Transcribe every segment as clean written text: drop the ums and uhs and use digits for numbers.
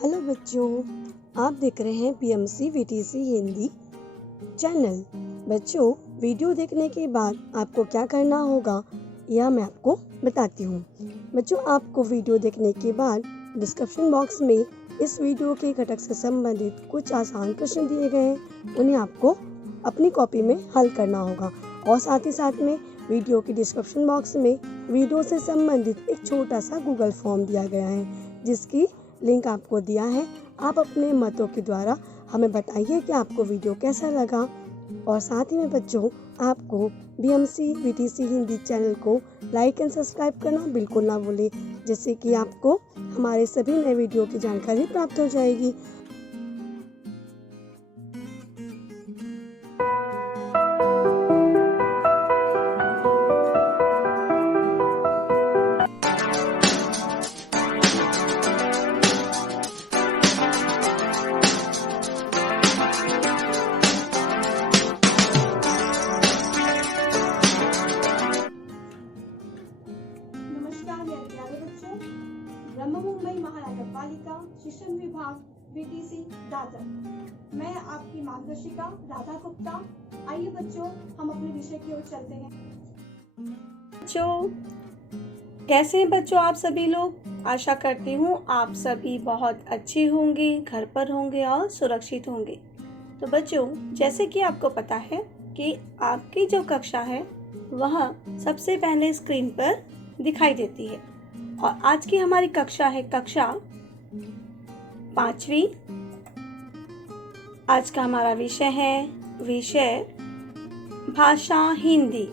Hello बच्चों, आप देख रहे हैं पीएमसी वीटीसी हिंदी चैनल। बच्चों, वीडियो देखने के बाद आपको क्या करना होगा यह मैं आपको बताती हूँ। बच्चों, आपको वीडियो देखने के बाद डिस्क्रिप्शन बॉक्स में इस वीडियो के घटक से संबंधित कुछ आसान प्रश्न दिए गए हैं, उन्हें आपको अपनी कॉपी में हल करना होगा। और साथ ही साथ में वीडियो के डिस्क्रिप्शन बॉक्स में वीडियो से संबंधित एक छोटा सा गूगल फॉर्म दिया गया है, जिसकी लिंक आपको दिया है। आप अपने मतों के द्वारा हमें बताइए कि आपको वीडियो कैसा लगा। और साथ ही में बच्चों, आपको बीएमसी वीटीसी हिंदी चैनल को लाइक एंड सब्सक्राइब करना बिल्कुल ना भूलें, जिससे कि आपको हमारे सभी नए वीडियो की जानकारी प्राप्त हो जाएगी। नमस्कार मेरे प्यारे बच्चों, ब्रह्म मुंबई महानगर पालिका शिक्षण विभाग वीटीसी दादर, मैं आपकी मार्गदर्शिका राधा गुप्ता। आइए बच्चों, हम अपने विषय की ओर चलते हैं। बच्चों, कैसे हैं बच्चों आप सभी लोग? आशा करती हूँ आप सभी बहुत अच्छे होंगे, घर पर होंगे और सुरक्षित होंगे। तो बच्चों, जैसे कि आपको पता है कि आपकी जो कक्षा है वह सबसे पहले स्क्रीन पर दिखाई देती है। और आज की हमारी कक्षा है कक्षा 5वीं। आज का हमारा विषय है भाषा हिंदी।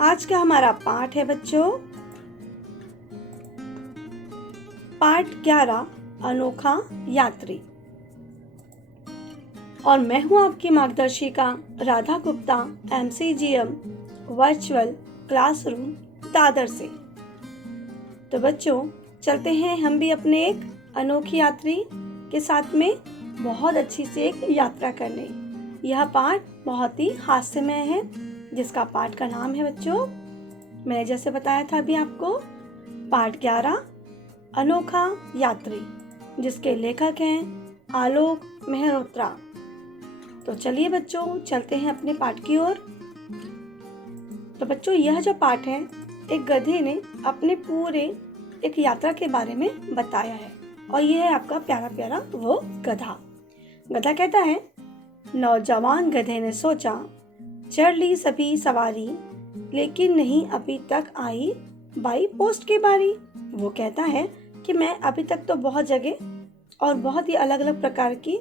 आज का हमारा पाठ है बच्चों पाठ 11, अनोखा यात्री। और मैं हूं आपकी मार्गदर्शिका Radha Gupta, MCGM virtual classroom Dadar से। तो बच्चों, चलते हैं हम भी अपने एक अनोखी यात्री के साथ में बहुत अच्छी से एक यात्रा करने। यह पाठ बहुत ही हास्यमय है, जिसका पाठ का नाम है बच्चों, मैंने जैसे बताया था अभी आपको, पाठ 11, अनोखा यात्री, जिसके लेखक हैं आलोक मेहरोत्रा। तो चलिए बच्चों, चलते हैं अपने पाठ की ओर। तो बच्चों, यह जो पाठ है, एक गधे ने अपने पूरे एक यात्रा के बारे में बताया है। और यह है आपका प्यारा प्यारा वो गधा। गधा कहता है, नौजवान गधे ने सोचा, चढ़ ली सभी सवारी, लेकिन नहीं अभी तक आई बाई पोस्ट की बारी। वो कहता है कि मैं अभी तक तो बहुत जगह और बहुत ही अलग अलग प्रकार की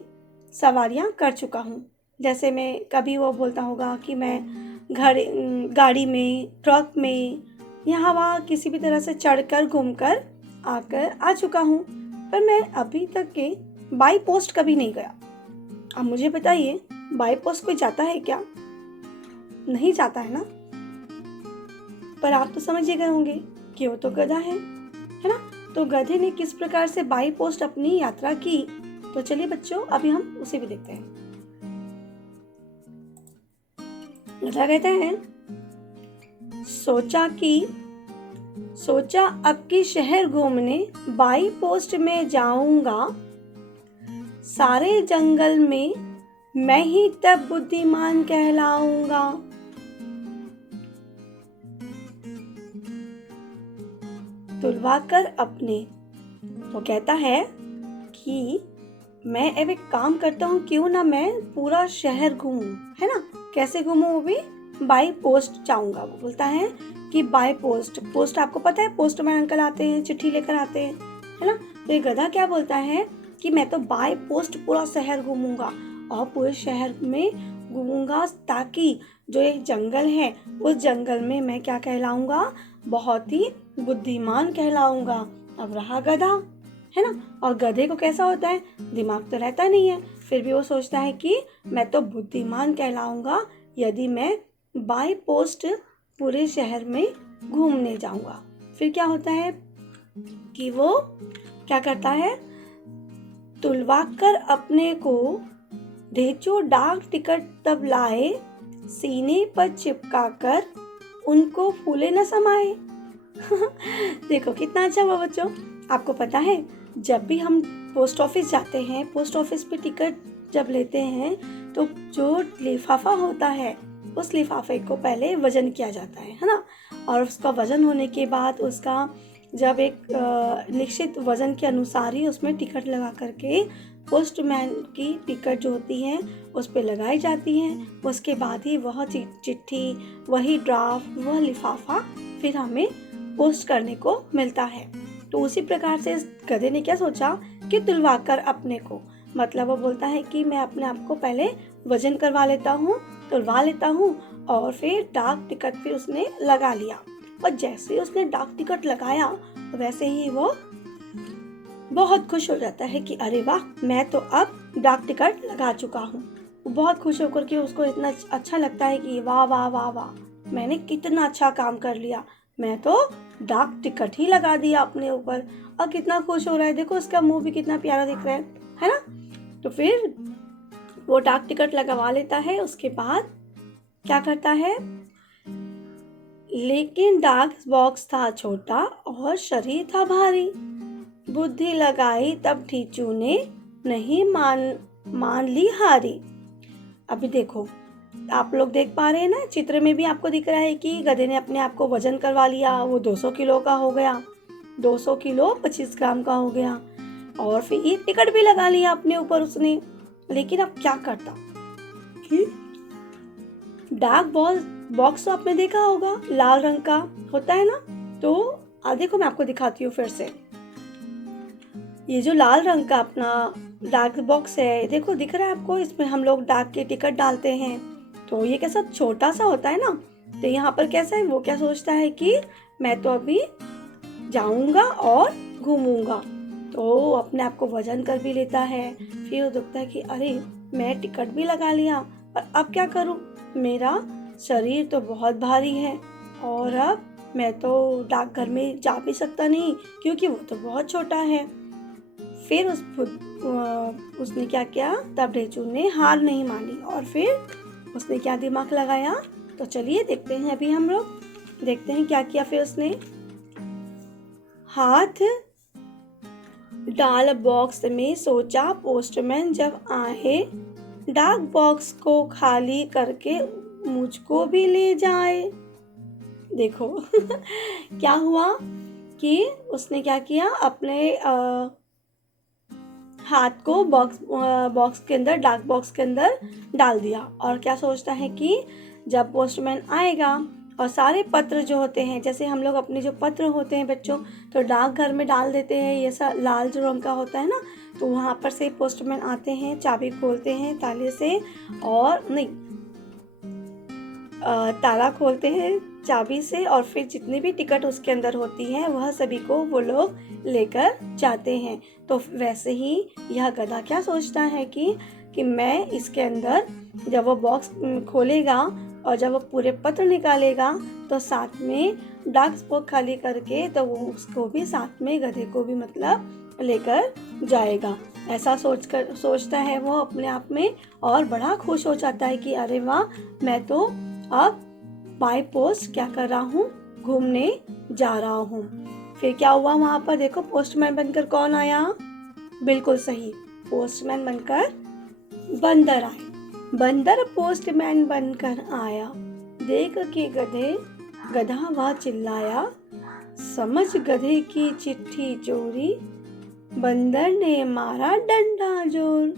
सवारियां कर चुका हूँ। जैसे मैं कभी वो बोलता होगा कि मैं गाड़ी में, ट्रक में, यहाँ वहाँ किसी भी तरह से चढ़कर घूमकर आकर आ चुका हूँ, पर मैं अभी तक के बाई पोस्ट कभी नहीं गया। अब मुझे बताइए, बाई पोस्ट कोई जाता है क्या? नहीं जाता है ना। पर आप तो समझ ही गए होंगे कि वो तो गधा है ना। तो गधे ने किस प्रकार से बाई पोस्ट अपनी यात्रा की, तो चलिए बच्चों, अभी हम उसे भी देखते हैं। गधा कहते हैं, सोचा अब की शहर घूमने बाई पोस्ट में जाऊंगा, सारे जंगल में मैं ही तब बुद्धिमान कहलाऊंगा। तुलवाकर अपने, वो कहता है कि मैं अब एक काम करता हूँ, क्यों ना मैं पूरा शहर घूमूं, है ना। कैसे घूमूं? वो भी बाई पोस्ट जाऊंगा। वो बोलता है कि बाई पोस्ट आपको पता है, पोस्टमैन अंकल आते हैं, चिट्ठी लेकर आते हैं, है ना। तो ये गधा क्या बोलता है कि मैं तो बाई पोस्ट पूरा शहर घूमूंगा और पूरे शहर में घूमूंगा, ताकि जो एक जंगल है उस जंगल में मैं क्या कहलाऊंगा, बहुत ही बुद्धिमान कहलाऊंगा। अब रहा गधा, है ना। और गधे को कैसा होता है, दिमाग तो रहता नहीं है, फिर भी वो सोचता है कि मैं तो बुद्धिमान कहलाऊंगा यदि मैं बाई पोस्ट पूरे शहर में घूमने जाऊंगा। फिर क्या होता है कि वो क्या करता है, तुलवाकर अपने को ढेचो डाक टिकट तब लाए, सीने पर चिपका कर उनको फूले न समाए। देखो कितना अच्छा हुआ बच्चों। आपको पता है जब भी हम पोस्ट ऑफिस जाते हैं, पोस्ट ऑफिस पे टिकट जब लेते हैं तो जो लिफाफा होता है उस लिफाफे को पहले वजन किया जाता है ना। और उसका वजन होने के बाद उसका जब एक निश्चित वजन के अनुसार ही उसमें टिकट लगा करके पोस्टमैन की टिकट जो होती है उस पर लगाई जाती है। उसके बाद ही वह चिट्ठी, वही ड्राफ्ट, वह लिफाफा फिर हमें पोस्ट करने को मिलता है। तो उसी प्रकार से इस गधे ने क्या सोचा कि तुलवा कर अपने को, मतलब वो बोलता है कि मैं अपने आप को पहले वजन करवा लेता हूँ, तुलवा लेता हूँ और फिर डाक टिकट फिर उसने लगा लिया। और जैसे उसने डाक टिकट लगाया वैसे ही वो बहुत खुश हो जाता है कि अरे वाह, मैं तो अब डाक टिकट लगा चुका हूँ। वो बहुत खुश होकर के उसको इतना अच्छा लगता है कि वाह वाह वाह वाह, मैंने कितना अच्छा काम कर लिया, मैं तो डाक टिकट ही लगा दिया अपने ऊपर। और कितना खुश हो रहा है, देखो उसका मुंह भी कितना प्यारा दिख रहा है ना। तो फिर वो डाक टिकट लगवा लेता है। उसके बाद क्या करता है, लेकिन डाक बॉक्स था छोटा और शरीर था भारी। बुद्धि लगाई तब ठीचू ने नहीं मान ली हारी। अभी देखो, आप लोग देख पा रहे हैं ना, चित्र में भी आपको दिख रहा है कि गधे ने अपने आप को वजन करवा लिया। वो 200 किलो का हो गया, 200 किलो 25 ग्राम का हो गया। और फिर ये टिकट भी लगा लिया अपने ऊपर उसने। लेकिन अब क्या करता कि डाक बॉक्स तो आपने देखा होगा, लाल रंग का होता है ना। तो देखो मैं आपको दिखाती हूँ फिर से। ये जो लाल रंग का अपना डाक बॉक्स है, देखो दिख रहा है आपको, इसमें हम लोग डाक के टिकट डालते हैं। तो ये कैसा छोटा सा होता है ना। तो यहाँ पर कैसा है, वो क्या सोचता है कि मैं तो अभी जाऊंगा और घूमूंगा। तो अपने आप को वजन कर भी लेता है। फिर वो देखता है कि अरे मैं टिकट भी लगा लिया, पर अब क्या करूं, मेरा शरीर तो बहुत भारी है और अब मैं तो डाकघर में जा भी सकता नहीं क्योंकि वो तो बहुत छोटा है। फिर उसने क्या किया, तब ढेचू ने हार नहीं मानी और फिर उसने क्या दिमाग लगाया। तो चलिए देखते हैं, अभी हम लोग देखते हैं क्या किया। फिर उसने हाथ डाल बॉक्स में, सोचा पोस्टमैन जब आए डाक बॉक्स को खाली करके मुझको भी ले जाए। देखो क्या हुआ कि उसने क्या किया, अपने हाथ को बॉक्स के अंदर, डाक बॉक्स के अंदर डाल दिया। और क्या सोचता है कि जब पोस्टमैन आएगा और सारे पत्र जो होते हैं, जैसे हम लोग अपने जो पत्र होते हैं बच्चों, तो डाकघर में डाल देते हैं, ये सब लाल जो रंग का होता है ना, तो वहाँ पर से पोस्टमैन आते हैं, चाबी खोलते हैं ताले से, और नहीं ताला खोलते हैं चाबी से, और फिर जितनी भी टिकट उसके अंदर होती हैं वह सभी को वो लोग लेकर जाते हैं। तो वैसे ही यह गधा क्या सोचता है कि मैं इसके अंदर जब वो बॉक्स खोलेगा और जब वो पूरे पत्र निकालेगा तो साथ में डाक बॉक्स खाली करके तो वो उसको भी साथ में, गधे को भी मतलब लेकर जाएगा। ऐसा सोचता है वो अपने आप में और बड़ा खुश हो जाता है कि अरे वाह, मैं तो अब बाय पोस्ट क्या कर रहा हूँ, घूमने जा रहा हूँ। फिर क्या हुआ, वहां पर देखो पोस्टमैन बनकर कौन आया, बिल्कुल सही, पोस्टमैन बनकर बंदर आए। बंदर पोस्टमैन बनकर आया, देख के गधा वह चिल्लाया, समझ गधे की चिट्ठी चोरी, बंदर ने मारा डंडा जोर।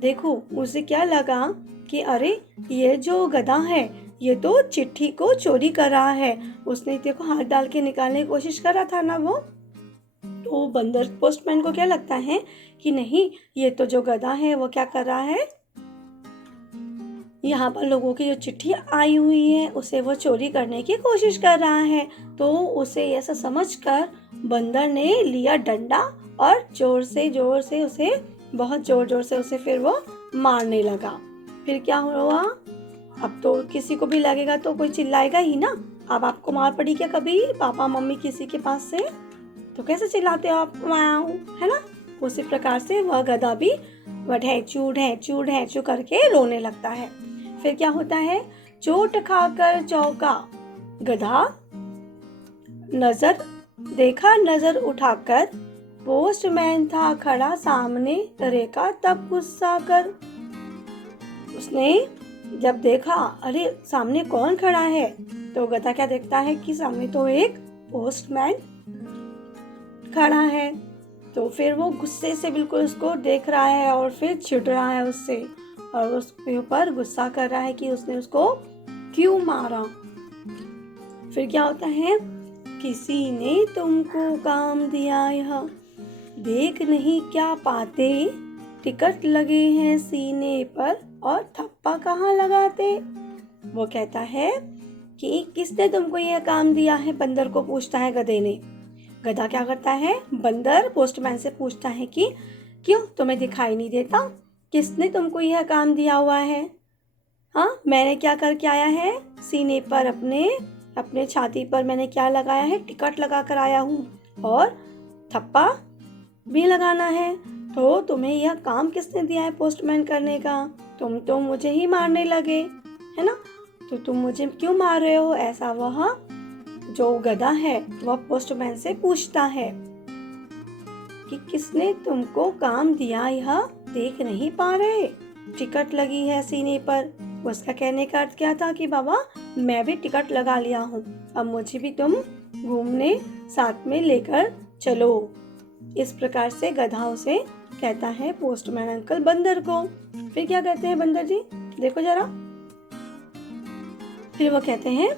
देखो उसे क्या लगा कि अरे ये जो गधा है ये तो चिट्ठी को चोरी कर रहा है। उसने देखो हाथ डाल के निकालने की कोशिश कर रहा था ना वो। तो बंदर पोस्टमैन को क्या लगता है कि नहीं, ये तो जो गधा है वो क्या कर रहा है, यहाँ पर लोगों की जो चिट्ठी आई हुई है उसे वो चोरी करने की कोशिश कर रहा है। तो उसे ऐसा समझकर बंदर ने लिया डंडा और जोर से उसे, बहुत जोर से उसे फिर वो मारने लगा। फिर क्या हुआ, अब तो किसी को भी लगेगा तो कोई चिल्लाएगा ही ना। अब आपको मार पड़ी क्या कभी पापा मम्मी किसी के पास से, तो कैसे चिल्लाते हो आप, है ना। उसी प्रकार से वह गधा भी ढैचू ढैचू ढैचू करके रोने लगता है। फिर क्या होता है, चोट खाकर चौका गधा, नजर उठाकर पोस्टमैन था खड़ा सामने, रेखा तब गुस्सा कर। उसने जब देखा अरे सामने कौन खड़ा है, तो गधा क्या देखता है कि सामने तो एक पोस्टमैन खड़ा है। तो फिर वो गुस्से से बिल्कुल उसको देख रहा है और फिर चिढ़ रहा है उससे, और उसके ऊपर गुस्सा कर रहा है कि उसने उसको क्यों मारा। फिर क्या होता है, किसी ने तुमको काम दिया यह, देख नहीं क्या पाते, टिकट लगे हैं सीने पर और थप्पा कहाँ लगाते। वो कहता है कि किसने तुमको यह काम दिया है, बंदर को पूछता है गधे ने। गधा क्या करता है, बंदर पोस्टमैन से पूछता है कि क्यों तुम्हें दिखाई नहीं देता, किसने तुमको यह काम दिया हुआ है। हाँ, मैंने क्या करके आया है, सीने पर अपने छाती पर मैंने क्या लगाया है, टिकट लगा कर आया हूँ और थप्पा भी लगाना है। तो तुम्हें यह काम किसने दिया है पोस्टमैन करने का, तुम तो मुझे ही मारने लगे, है ना, तो तुम मुझे क्यों मार रहे हो। ऐसा वह जो गधा है वह पोस्टमैन से पूछता है कि किसने तुमको काम दिया, यह देख नहीं पा रहे, टिकट लगी है सीने पर। उसका कहने का अर्थ क्या था कि बाबा मैं भी टिकट लगा लिया हूँ, अब मुझे भी तुम घूमने साथ में लेकर चलो। इस प्रकार से गधा उसे कहता है पोस्टमैन अंकल बंदर को। फिर क्या कहते हैं बंदर जी, देखो जरा। फिर वो कहते हैं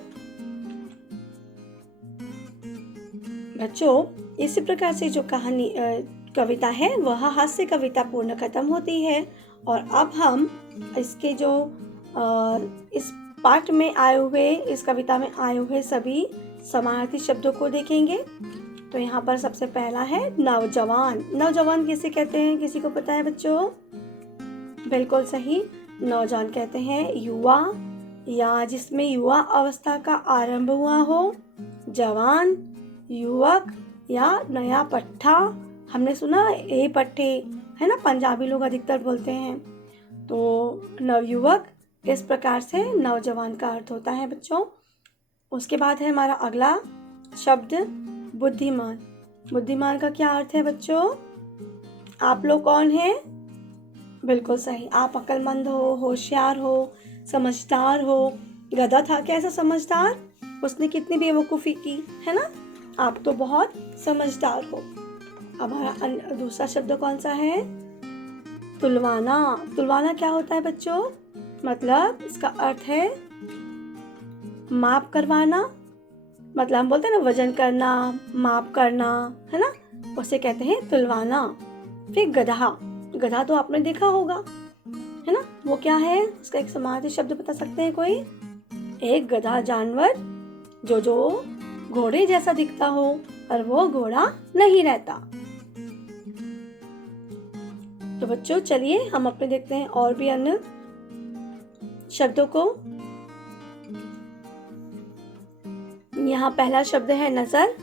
बच्चों, इसी प्रकार से जो कहानी कविता है वह हास्य कविता पूर्ण खत्म होती है। और अब हम इसके जो इस पाठ में आए हुए, इस कविता में आए हुए सभी समानार्थी शब्दों को देखेंगे। तो यहाँ पर सबसे पहला है नौजवान। नौजवान किसे कहते हैं, किसी को पता है बच्चों? बिल्कुल सही, नौजवान कहते हैं युवा या जिसमें युवा अवस्था का आरंभ हुआ हो। जवान, युवक या नया पट्टा, हमने सुना ए पट्टे, है ना, पंजाबी लोग अधिकतर बोलते हैं। तो नवयुवक, इस प्रकार से नौजवान का अर्थ होता है बच्चों। उसके बाद है हमारा अगला शब्द बुद्धिमान। बुद्धिमान का क्या अर्थ है बच्चों? आप लोग कौन हैं? बिल्कुल सही, आप अक्लमंद हो, होशियार हो, समझदार हो। गधा था कैसा समझदार, उसने कितनी बेवकूफ़ी की, है ना। आप तो बहुत समझदार हो। अब हमारा दूसरा शब्द कौन सा है? तुलवाना। तुलवाना क्या होता है बच्चों? मतलब इसका अर्थ है माप करवाना। मतलब हम बोलते हैं ना वजन करना, माप करना, है ना, उसे कहते हैं तुलवाना। फिर गधा। गधा तो आपने देखा होगा, है ना, वो क्या है, उसका एक समानार्थी शब्द बता सकते हैं कोई? एक गधा जानवर जो घोड़े जैसा दिखता हो और वो घोड़ा नहीं रहता। तो बच्चों चलिए हम अपने देखते हैं और भी अन्य शब्दों को। यहाँ पहला शब्द है नजर,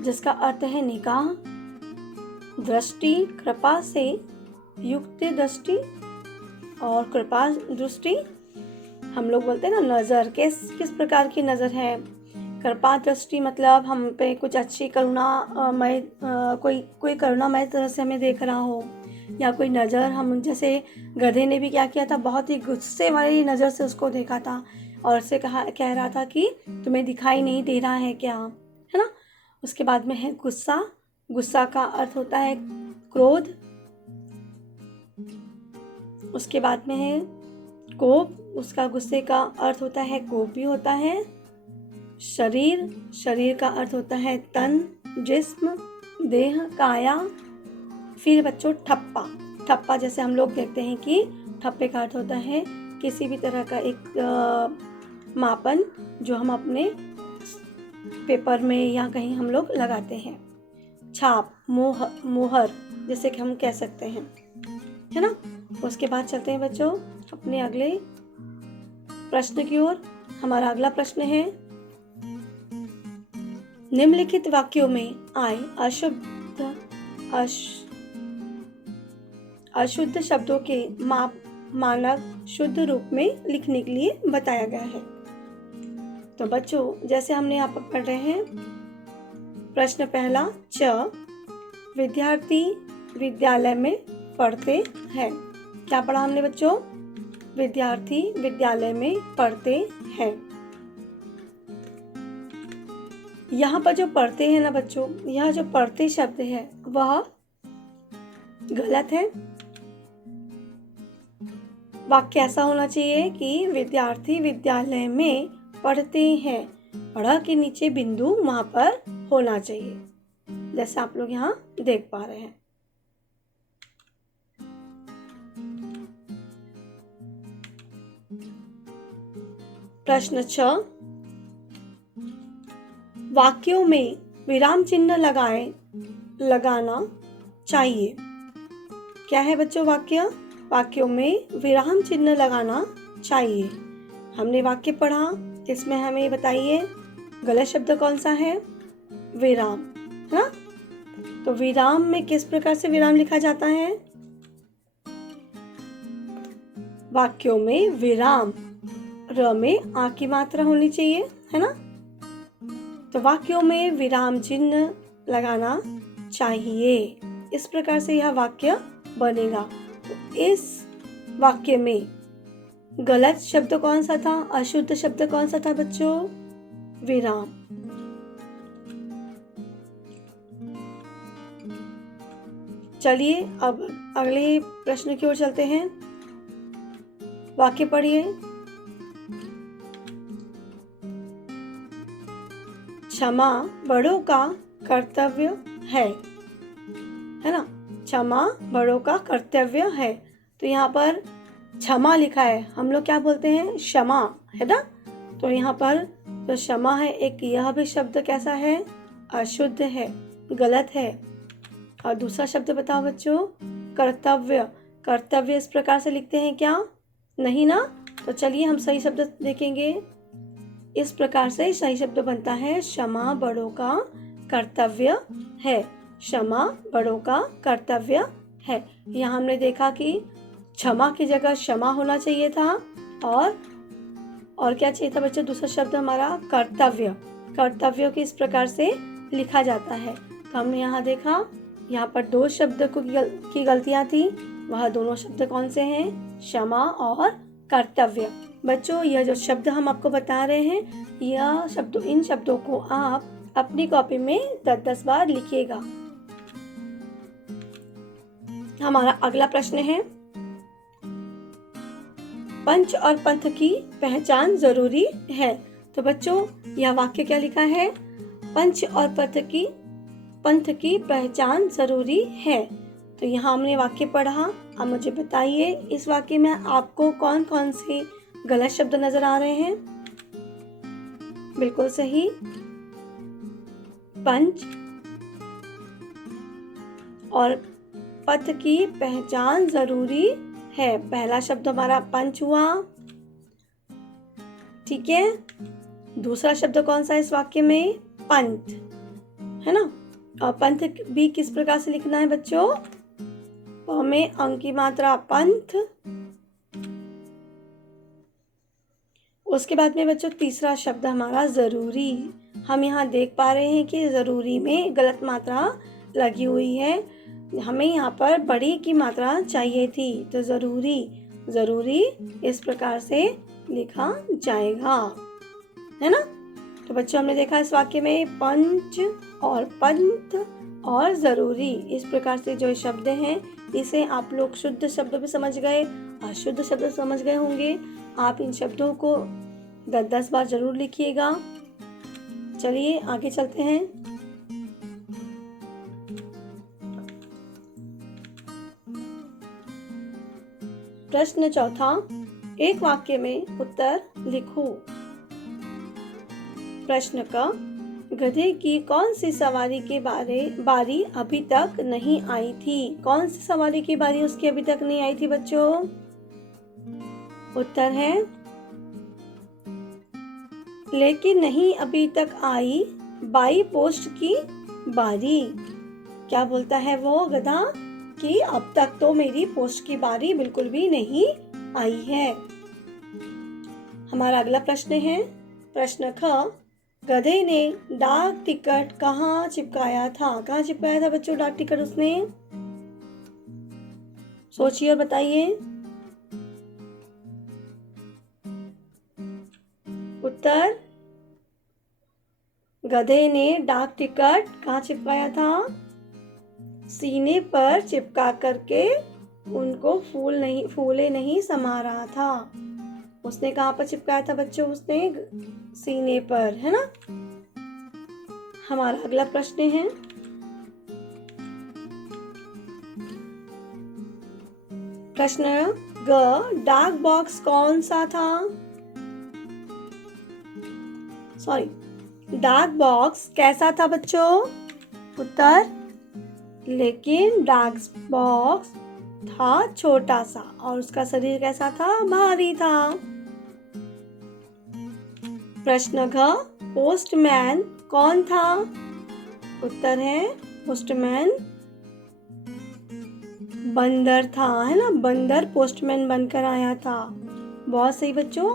जिसका अर्थ है निगाह, दृष्टि, कृपा से युक्त दृष्टि और कृपा दृष्टि। हम लोग बोलते हैं ना नजर, किस प्रकार की नजर है। कृपा दृष्टि मतलब हम पे कुछ अच्छी करुणामय कोई करुणामय तरह से हमें देख रहा हो, या कोई नज़र, हम जैसे गधे ने भी क्या किया था, बहुत ही गुस्से वाली नज़र से उसको देखा था और उससे कह रहा था कि तुम्हें दिखाई नहीं दे रहा है क्या, है ना। उसके बाद में है गुस्सा। गुस्सा का अर्थ होता है क्रोध। उसके बाद में है कोप, उसका गुस्से का अर्थ होता है कोप भी होता है। शरीर, शरीर का अर्थ होता है तन, जिस्म, देह, काया। फिर बच्चों ठप्पा। ठप्पा जैसे हम लोग कहते हैं कि ठप्पे का अर्थ होता है किसी भी तरह का एक मापन जो हम अपने पेपर में या कहीं हम लोग लगाते हैं। छाप, मोहर जैसे कि हम कह सकते हैं, है ना। उसके बाद चलते हैं बच्चों अपने अगले प्रश्न की ओर। हमारा अगला प्रश्न है, निम्नलिखित वाक्यों में आए अशुद्ध शब्दों के मानक शुद्ध रूप में लिखने के लिए बताया गया है। तो बच्चों जैसे हमने यहाँ पर पढ़ रहे हैं, प्रश्न पहला च, विद्यार्थी विद्यालय में पढ़ते हैं। क्या पढ़ा हमने बच्चों? विद्यार्थी विद्यालय में पढ़ते हैं। यहाँ पर जो पढ़ते हैं ना बच्चों, यह जो पढ़ते शब्द है वह गलत है। वाक्य ऐसा होना चाहिए कि विद्यार्थी विद्यालय में पढ़ते हैं। पढ़ के नीचे बिंदु वहां पर होना चाहिए, जैसे आप लोग यहाँ देख पा रहे हैं। प्रश्न 6, वाक्यों में विराम चिन्ह लगाना चाहिए। क्या है बच्चों वाक्य? वाक्यों में विराम चिन्ह लगाना चाहिए। हमने वाक्य पढ़ा, इसमें हमें बताइए गलत शब्द कौन सा है? विराम, है ना? तो विराम में किस प्रकार से विराम लिखा जाता है? वाक्यों में विराम, र में आ की मात्रा होनी चाहिए, है ना? तो वाक्यों में विराम चिन्ह लगाना चाहिए। इस प्रकार से यह वाक्य बनेगा। तो इस वाक्य में गलत शब्द कौन सा था? अशुद्ध शब्द कौन सा था बच्चों? विराम। चलिए अब अगले प्रश्न की ओर चलते हैं। वाक्य पढ़िए। क्षमा बड़ों का कर्तव्य है ना? क्षमा बड़ों का कर्तव्य है। तो यहाँ पर क्षमा लिखा है, हम लोग क्या बोलते हैं? क्षमा, है ना? तो यहाँ पर जो क्षमा है, एक यह भी शब्द कैसा है? अशुद्ध है, गलत है। और दूसरा शब्द बताओ बच्चों, कर्तव्य। कर्तव्य इस प्रकार से लिखते हैं क्या? नहीं ना? तो चलिए हम सही शब्द देखेंगे। इस प्रकार से सही शब्द बनता है क्षमा बड़ों का कर्तव्य है। क्षमा बड़ों का कर्तव्य है। यहाँ हमने देखा कि क्षमा की जगह क्षमा होना चाहिए था, और क्या चाहिए था बच्चों? दूसरा शब्द हमारा कर्तव्य। कर्तव्य को इस प्रकार से लिखा जाता है। तो हमने यहाँ देखा, यहाँ पर दो शब्द की गलतियाँ थी। वह दोनों शब्द कौन से हैं? क्षमा और कर्तव्य। बच्चों यह जो शब्द हम आपको बता रहे हैं, इन शब्दों को आप अपनी कॉपी में 10-10 बार लिखिएगा। हमारा अगला प्रश्न है, पंच और पंथ की पहचान जरूरी है। तो बच्चों यह वाक्य क्या लिखा है? पंच और पंथ की पहचान जरूरी है। तो यहाँ हमने वाक्य पढ़ा। अब मुझे बताइए इस वाक्य में आपको कौन कौन से गलत शब्द नजर आ रहे हैं? बिल्कुल सही, पंच और पथ की पहचान जरूरी है। पहला शब्द हमारा पंच हुआ, ठीक है। दूसरा शब्द कौन सा है इस वाक्य में? पंथ, है ना? और पंथ भी किस प्रकार से लिखना है बच्चों? प में अंक की मात्रा पंथ। उसके बाद में बच्चों तीसरा शब्द हमारा जरूरी। हम यहाँ देख पा रहे हैं कि जरूरी में गलत मात्रा लगी हुई है। हमें यहाँ पर बड़ी की मात्रा चाहिए थी। तो जरूरी इस प्रकार से लिखा जाएगा, है ना? तो बच्चों हमने देखा इस वाक्य में पंच और पंथ और जरूरी, इस प्रकार से जो शब्द हैं इसे आप लोग शुद्ध शब्द भी समझ गए, अशुद्ध शब्द समझ गए होंगे। आप इन शब्दों को 10-10 बार जरूर लिखिएगा। चलिए आगे चलते हैं। प्रश्न चौथा, एक वाक्य में उत्तर लिखो। प्रश्न का, गधे की कौन सी सवारी की बारी अभी तक नहीं आई थी? कौन सी सवारी की बारी उसकी अभी तक नहीं आई थी बच्चों? उत्तर है, लेकिन नहीं अभी तक आई बाई पोस्ट की बारी। क्या बोलता है वो गधा? कि अब तक तो मेरी पोस्ट की बारी बिल्कुल भी नहीं आई है। हमारा अगला प्रश्न है, प्रश्न ख, गधे ने डाक टिकट कहाँ चिपकाया था? कहाँ चिपकाया था बच्चों डाक टिकट उसने? सोचिए और बताइए। उत्तर, गधे ने डाक टिकट कहाँ चिपकाया था? सीने पर चिपका करके उनको फूले नहीं समा रहा था। उसने कहाँ पर चिपकाया था बच्चों? उसने सीने पर, है ना। हमारा अगला प्रश्न है, प्रश्न ग, डाक बॉक्स कौन सा था? डाक बॉक्स कैसा था बच्चों? उत्तर, लेकिन डाक बॉक्स था छोटा सा और उसका शरीर कैसा था? भारी था। प्रश्न घ, पोस्टमैन कौन था? उत्तर है, पोस्टमैन बंदर था, है ना। बंदर पोस्टमैन बनकर आया था। बहुत सही बच्चों।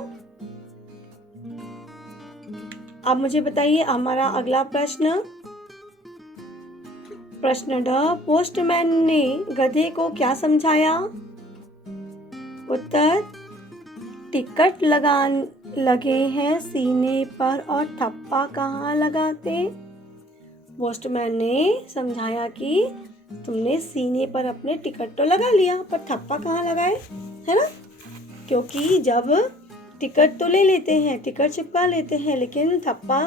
अब मुझे बताइए हमारा अगला प्रश्न, प्रश्न ड, पोस्टमैन ने गधे को क्या समझाया? उत्तर, टिकट लगे हैं सीने पर और ठप्पा कहाँ लगाते? पोस्टमैन ने समझाया कि तुमने सीने पर अपने टिकट तो लगा लिया पर ठप्पा कहाँ लगाए, है ना। क्योंकि जब टिकट तो ले लेते हैं, टिकट चिपका लेते हैं, लेकिन ठप्पा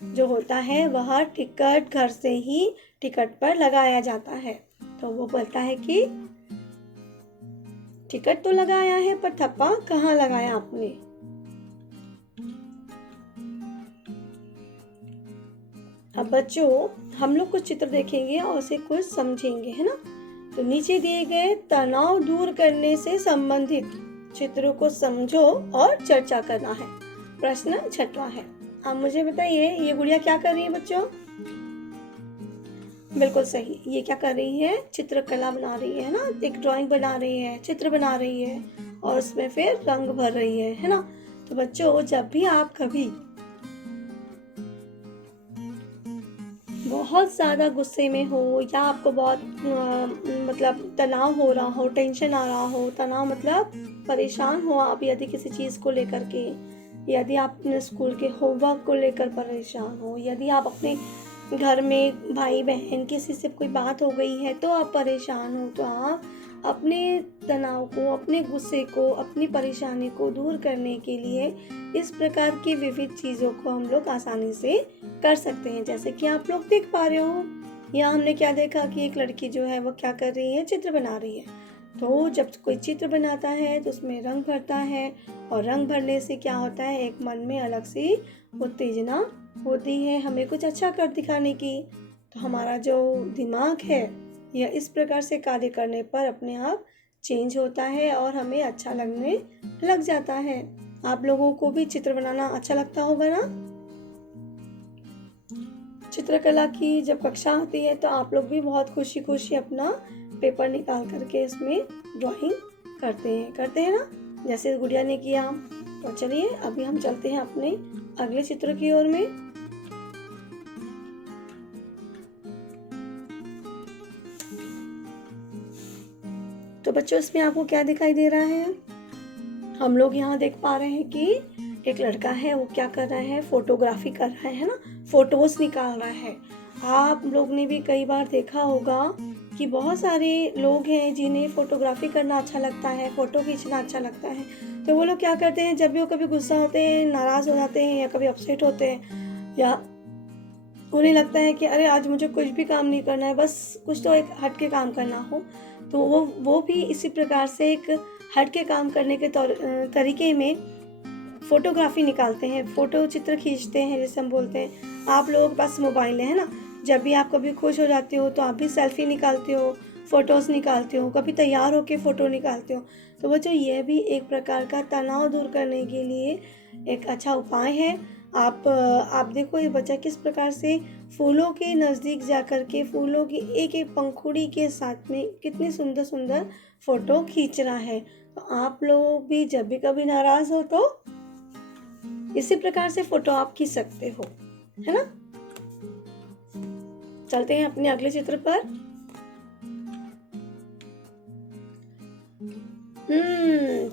जो होता है वह टिकट घर से ही टिकट पर लगाया जाता है। तो वो बोलता है कि टिकट तो लगाया है पर ठप्पा कहाँ लगाया आपने? अब बच्चों हम लोग कुछ चित्र देखेंगे और उसे कुछ समझेंगे, है ना। तो नीचे दिए गए तनाव दूर करने से संबंधित चित्रों को समझो और चर्चा करना है। प्रश्न 6वां है। अब मुझे बताइए ये गुड़िया क्या कर रही है बच्चों? बिल्कुल सही, ये क्या कर रही है? चित्रकला बना रही है ना। एक ड्राइंग बना रही है, चित्र बना रही है और उसमें फिर रंग भर रही है ना। तो बच्चों जब भी आप कभी बहुत ज़्यादा गुस्से में हो या आपको बहुत मतलब तनाव हो रहा हो, टेंशन आ रहा हो, तनाव मतलब परेशान हो आप यदि किसी चीज़ को लेकर के, यदि आप अपने स्कूल के होमवर्क को लेकर परेशान हो, यदि आप अपने घर में भाई बहन किसी से कोई बात हो गई है तो आप परेशान हो, तो आप अपने तनाव को, अपने गुस्से को, अपनी परेशानी को दूर करने के लिए इस प्रकार की विविध चीज़ों को हम लोग आसानी से कर सकते हैं। जैसे कि आप लोग देख पा रहे हो, यहाँ हमने क्या देखा कि एक लड़की जो है वो क्या कर रही है? चित्र बना रही है। तो जब कोई चित्र बनाता है तो उसमें रंग भरता है और रंग भरने से क्या होता है? एक मन में अलग सी उत्तेजना होती है हमें कुछ अच्छा कर दिखाने की। तो हमारा जो दिमाग है यह इस प्रकार से कार्य करने पर अपने आप चेंज होता है और हमें अच्छा लगने लग जाता है। आप लोगों को भी चित्र बनाना अच्छा लगता होगा ना। चित्रकला की जब कक्षा होती है तो आप लोग भी बहुत खुशी खुशी अपना पेपर निकाल करके इसमें ड्राइंग करते हैं ना, जैसे गुड़िया ने किया। तो चलिए अभी हम चलते हैं अपने अगले चित्र की ओर में। तो बच्चों इसमें आपको क्या दिखाई दे रहा है? हम लोग यहाँ देख पा रहे हैं कि एक लड़का है, वो क्या कर रहा है? फोटोग्राफी कर रहा है ना, फोटोज निकाल रहा है। आप लोग ने भी कई बार देखा होगा कि बहुत सारे लोग हैं जिन्हें फोटोग्राफी करना अच्छा लगता है, फोटो खींचना अच्छा लगता है। तो वो लोग क्या करते हैं, जब भी वो कभी गुस्सा होते हैं, नाराज हो जाते हैं या कभी अपसेट होते हैं या उन्हें लगता है कि अरे आज मुझे कुछ भी काम नहीं करना है, बस कुछ तो एक हट के काम करना हो, तो वो भी इसी प्रकार से एक हट के काम करने के तरीके में फोटोग्राफी निकालते हैं, फोटो चित्र खींचते हैं जैसे हम बोलते हैं। आप लोगों के पास मोबाइल है ना, जब भी आप कभी खुश हो जाते हो तो आप भी सेल्फी निकालते हो, फोटोज़ निकालते हो, कभी तैयार होके फ़ोटो निकालते हो। तो बच्चों यह भी एक प्रकार का तनाव दूर करने के लिए एक अच्छा उपाय है। आप देखो ये बच्चा किस प्रकार से फूलों के नज़दीक जाकर के फूलों की एक एक पंखुड़ी के साथ में कितनी सुंदर सुंदर फ़ोटो खींच रहा है। तो आप लोग भी जब भी कभी नाराज़ हो तो इसी प्रकार से फ़ोटो आप खींच सकते हो। है ना। चलते हैं अपने अगले चित्र पर।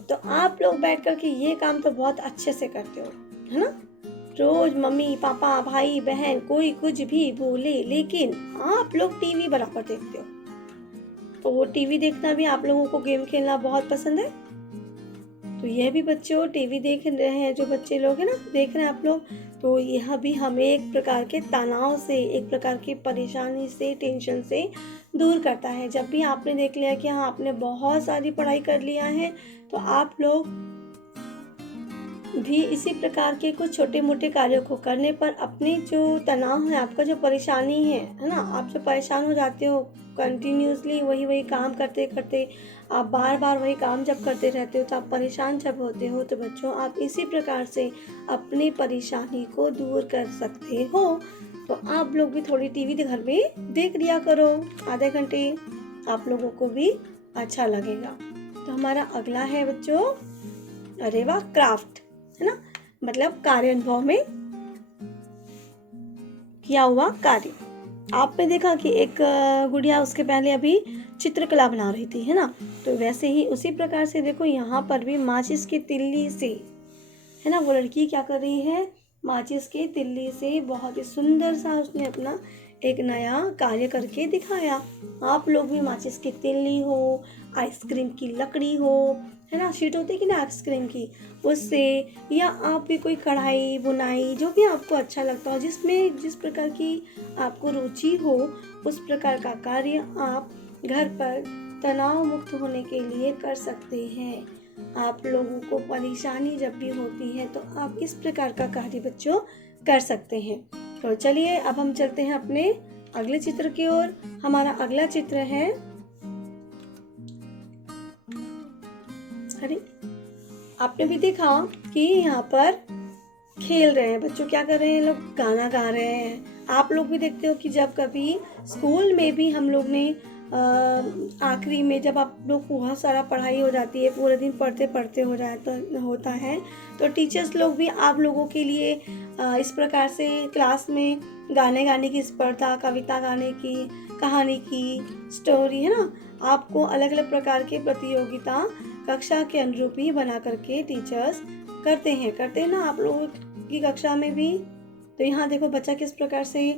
तो आप लोग बैठ कर के ये काम तो बहुत अच्छे से करते हो, है ना। रोज मम्मी पापा भाई बहन कोई कुछ भी बोले, लेकिन आप लोग टीवी बराबर देखते हो। तो वो टीवी देखना भी, आप लोगों को गेम खेलना बहुत पसंद है। तो यह भी बच्चों टीवी देख रहे हैं, जो बच्चे लोग हैं ना, देख रहे हैं आप लोग, तो यह भी हमें एक प्रकार के तनाव से, एक प्रकार की परेशानी से, टेंशन से दूर करता है। जब भी आपने देख लिया कि हाँ आपने बहुत सारी पढ़ाई कर लिया है, तो आप लोग भी इसी प्रकार के कुछ छोटे मोटे कार्यों को करने पर अपने जो तनाव है, आपका जो परेशानी है ना, आप जो परेशान हो जाते हो कंटिन्यूसली वही काम करते करते, आप बार बार वही काम जब करते रहते हो तो आप परेशान जब होते हो, तो बच्चों आप इसी प्रकार से अपनी परेशानी को दूर कर सकते हो। तो आप लोग भी थोड़ी टीवी घर में देख लिया करो, आधे घंटे, आप लोगों को भी अच्छा लगेगा। तो हमारा अगला है बच्चों, अरे वाह, क्राफ्ट, है ना, मतलब कार्यानुभव में किया हुआ कार्य। आपने देखा कि एक गुड़िया उसके पहले अभी चित्रकला बना रही थी, है ना। तो वैसे ही उसी प्रकार से देखो यहाँ पर भी माचिस की तिल्ली से, है ना, वो लड़की क्या कर रही है, माचिस की तिल्ली से बहुत ही सुंदर सा उसने अपना एक नया कार्य करके दिखाया। आप लोग भी माचिस की तिल्ली हो, आइसक्रीम की लकड़ी हो, है ना, शीट होती है कि ना आइसक्रीम की, उससे, या आप भी कोई कढ़ाई बुनाई, जो भी आपको अच्छा लगता हो, जिसमें जिस प्रकार की आपको रुचि हो, उस प्रकार का कार्य आप घर पर तनाव मुक्त होने के लिए कर सकते हैं। आप लोगों को परेशानी जब भी होती है तो आप इस प्रकार का कार्य बच्चों कर सकते हैं। तो चलिए अब हम चलते हैं अपने अगले चित्र की ओर। हमारा अगला चित्र है, अरे आपने भी देखा कि यहाँ पर खेल रहे हैं बच्चों, क्या कर रहे हैं लोग, गाना गा रहे हैं। आप लोग भी देखते हो कि जब कभी स्कूल में भी हम लोग ने आखिरी में जब आप लोग बहुत सारा पढ़ाई हो जाती है, पूरे दिन पढ़ते पढ़ते होता है, तो टीचर्स लोग भी आप लोगों के लिए इस प्रकार से क्लास में गाने गाने की स्पर्धा, कविता गाने की, कहानी की, स्टोरी, है ना, आपको अलग अलग प्रकार के प्रतियोगिता कक्षा के अनुरूप ही बना करके टीचर्स करते हैं ना आप लोगों की कक्षा में भी। तो यहाँ देखो बच्चा किस प्रकार से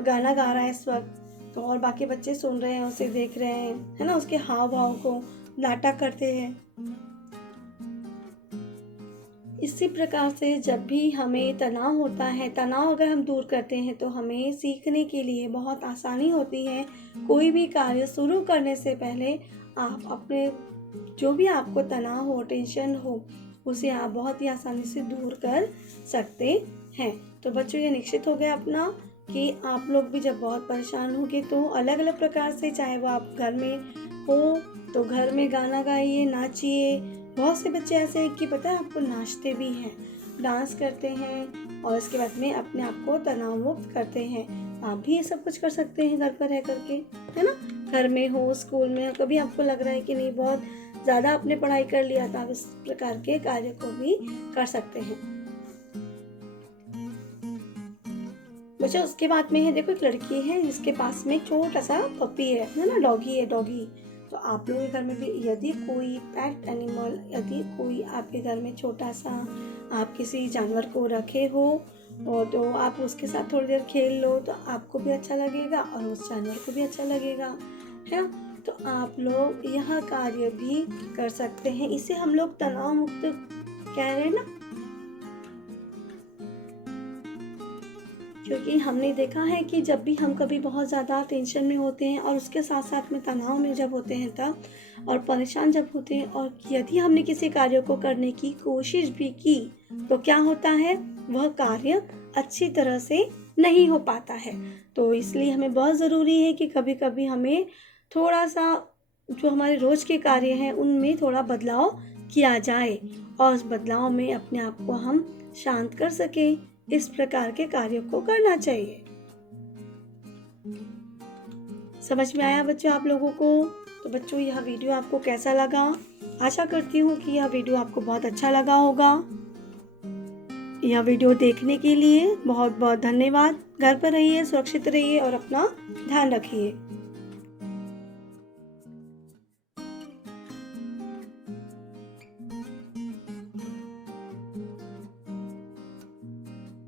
गाना गा रहा है इस वक्त, तो और बाकी बच्चे सुन रहे हैं, उसे देख रहे हैं, है ना, उसके हाव भाव को नाटक करते हैं। इसी प्रकार से जब भी हमें तनाव होता है, तनाव अगर हम दूर करते हैं तो हमें सीखने के लिए बहुत आसानी होती है। कोई भी कार्य शुरू करने से पहले आप अपने जो भी आपको तनाव हो, टेंशन हो, उसे आप बहुत ही आसानी से दूर कर सकते हैं। तो बच्चों ये निश्चित हो गया अपना कि आप लोग भी जब बहुत परेशान होंगे तो अलग अलग प्रकार से, चाहे वो आप घर में हो तो घर में गाना गाइए, नाचिए। बहुत से बच्चे ऐसे हैं कि पता है आपको, नाचते भी हैं, डांस करते हैं और इसके बाद में अपने आप को तनाव मुक्त करते हैं। आप भी ये सब कुछ कर सकते हैं घर पर रह करके, है ना, घर में हो, स्कूल में, कभी आपको लग रहा है कि नहीं बहुत ज़्यादा आपने पढ़ाई कर लिया, तो आप इस प्रकार के कार्य को भी कर सकते हैं। मुझे उसके बाद में है, देखो एक लड़की है जिसके पास में छोटा सा पपी है ना, डॉगी है, डॉगी। तो आप लोगों के घर में भी यदि कोई पेट एनिमल, यदि कोई आपके घर में छोटा सा आप किसी जानवर को रखे हो, और तो आप उसके साथ थोड़ी देर खेल लो तो आपको भी अच्छा लगेगा और उस जानवर को भी अच्छा लगेगा, है ना। तो आप लोग यह कार्य भी कर सकते हैं। इसे हम लोग तनाव मुक्त कह रहे हैं ना, क्योंकि हमने देखा है कि जब भी हम कभी बहुत ज़्यादा टेंशन में होते हैं और उसके साथ साथ में तनाव में जब होते हैं तब, और परेशान जब होते हैं, और यदि हमने किसी कार्य को करने की कोशिश भी की तो क्या होता है, वह कार्य अच्छी तरह से नहीं हो पाता है। तो इसलिए हमें बहुत ज़रूरी है कि कभी कभी हमें थोड़ा सा जो हमारे रोज़ के कार्य हैं उनमें थोड़ा बदलाव किया जाए और उस बदलाव में अपने आप को हम शांत कर सकें। इस प्रकार के कार्यों को करना चाहिए। समझ में आया बच्चों आप लोगों को? तो बच्चों यह वीडियो आपको कैसा लगा? आशा करती हूँ कि यह वीडियो आपको बहुत अच्छा लगा होगा। यह वीडियो देखने के लिए बहुत बहुत धन्यवाद। घर पर रहिए, सुरक्षित रहिए और अपना ध्यान रखिए।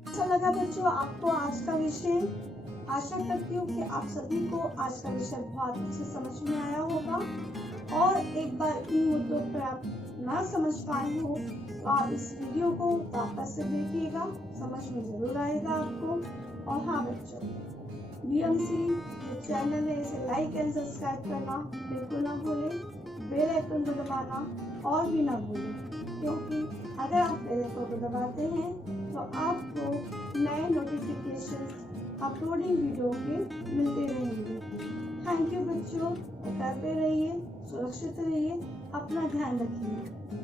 अच्छा लगा बच्चों आपको आज का विषय? आशा करती हूँ कि आप सभी को आज का विषय बहुत अच्छे समझ में आया होगा। और एक बार इन मुद्दों पर आप ना समझ पाए हो तो आप इस वीडियो को वापस से देखिएगा, समझ में जरूर आएगा आपको। और हाँ बच्चों, बीएमसी जो चैनल है इसे लाइक एंड सब्सक्राइब करना बिल्कुल ना भूलें, बेल आइकन को दबाना और भी ना भूलें, क्योंकि अगर आप बेल आइकन को दबाते हैं तो आपको नए नोटिफिकेशंस अपलोडिंग वीडियो के मिलते रहेंगे। थैंक यू बच्चों, घर पे रहिए, सुरक्षित रहिए, अपना ध्यान रखिए।